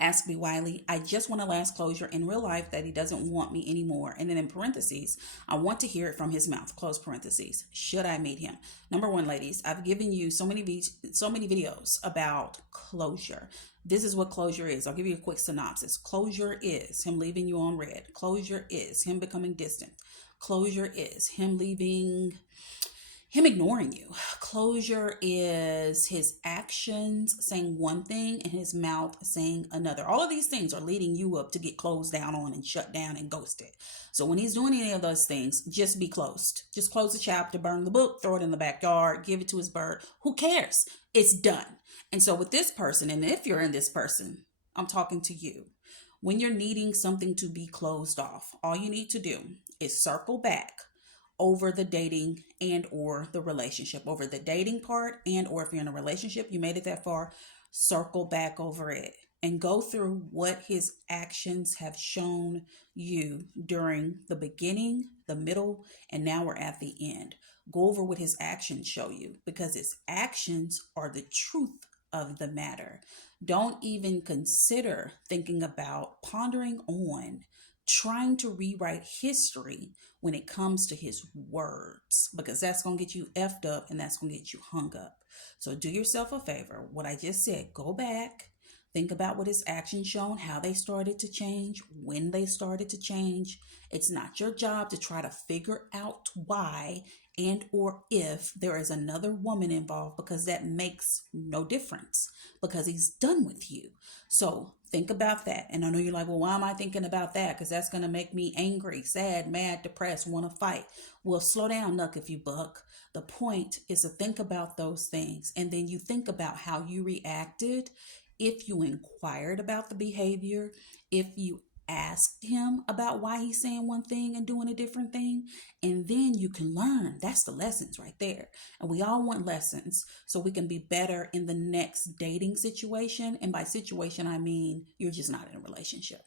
Ask B. Wiley, I just want a last closure in real life that he doesn't want me anymore. And then in parentheses, I want to hear it from his mouth. Close parentheses. Should I meet him? Number one, ladies, I've given you so many videos about closure. This is what closure is. I'll give you a quick synopsis. Closure is him leaving you on red. Closure is him becoming distant. Closure is him ignoring you. Closure is his actions saying one thing and his mouth saying another. All of these things are leading you up to get closed down on and shut down and ghosted. So when he's doing any of those things, just be closed. Just close the chapter, burn the book, throw it in the backyard, give it to his bird. Who cares? It's done. And so with this person, and if you're in this person, I'm talking to you. When you're needing something to be closed off, all you need to do is circle back over the dating and or the relationship, over the dating part, and or if you're in a relationship, you made it that far, circle back over it and go through what his actions have shown you during the beginning, the middle, and now we're at the end. Go over what his actions show you, because his actions are the truth of the matter. Don't even consider thinking about pondering on trying to rewrite history when it comes to his words, because that's going to get you effed up and that's going to get you hung up. So do yourself a favor. What I just said, go back, think about what his actions shown, how they started to change, when they started to change. It's not your job to try to figure out why and or if there is another woman involved, because that makes no difference, because he's done with you. So think about that. And I know you're like, well, why am I thinking about that? Because that's going to make me angry, sad, mad, depressed, want to fight. Well, slow down, Nuck, if you buck. The point is to think about those things. And then you think about how you reacted, if you inquired about the behavior, if you asked him about why he's saying one thing and doing a different thing, and then you can learn. That's the lessons right there. And we all want lessons so we can be better in the next dating situation. And by situation, I mean you're just not in a relationship.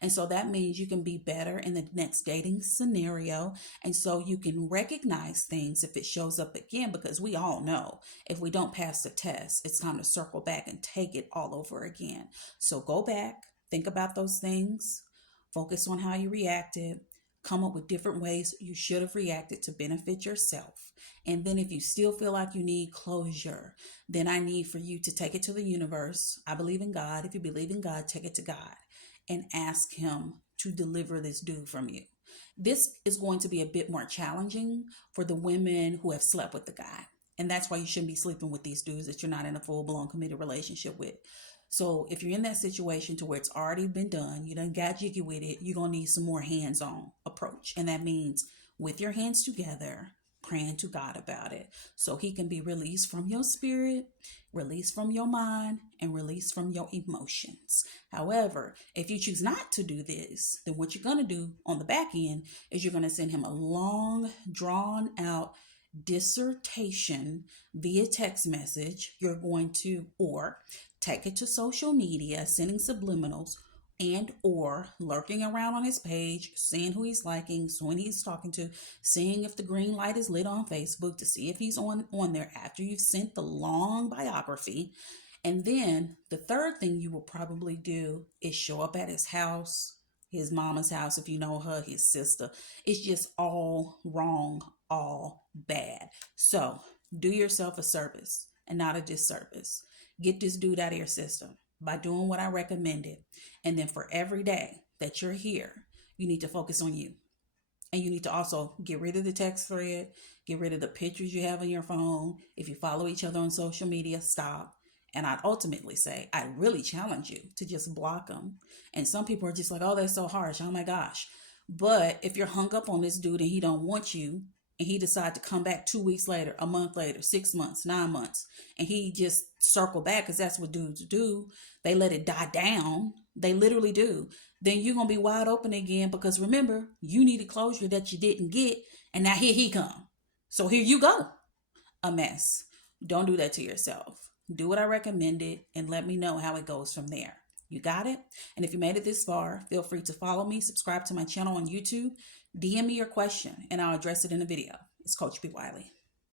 And so that means you can be better in the next dating scenario. And so you can recognize things if it shows up again, because we all know if we don't pass the test, it's time to circle back and take it all over again. So go back, think about those things, focus on how you reacted, come up with different ways you should have reacted to benefit yourself. And then if you still feel like you need closure, then I need for you to take it to the universe. I believe in God. If you believe in God, take it to God and ask him to deliver this dude from you. This is going to be a bit more challenging for the women who have slept with the guy. And that's why you shouldn't be sleeping with these dudes that you're not in a full-blown committed relationship with. So if you're in that situation to where it's already been done, you done got jiggy with it, you're going to need some more hands-on approach. And that means with your hands together, praying to God about it so he can be released from your spirit, released from your mind, and released from your emotions. However, if you choose not to do this, then what you're going to do on the back end is you're going to send him a long, drawn out dissertation via text message. You're going to, or take it to social media, sending subliminals, and or lurking around on his page, seeing who he's liking, seeing who he's talking to, seeing if the green light is lit on Facebook to see if he's on there after you've sent the long biography. And then the third thing you will probably do is show up at his house, his mama's house, if you know her, his sister. It's just all wrong, all bad. So do yourself a service and not a disservice. Get this dude out of your system by doing what I recommended. And then for every day that you're here, you need to focus on you. And you need to also get rid of the text thread, get rid of the pictures you have on your phone. If you follow each other on social media, stop. And I'd ultimately say, I really challenge you to just block them. And some people are just like, oh, that's so harsh. Oh my gosh. But if you're hung up on this dude and he don't want you, and he decide to come back 2 weeks later, a month later, 6 months, 9 months, and he just circle back, because that's what dudes do. They let it die down. They literally do. Then you're going to be wide open again, because remember, you needed closure that you didn't get, and now here he come. So here you go. A mess. Don't do that to yourself. Do what I recommended and let me know how it goes from there. You got it? And if you made it this far, feel free to follow me, subscribe to my channel on YouTube, DM me your question, and I'll address it in a video. It's Coach B. Wiley.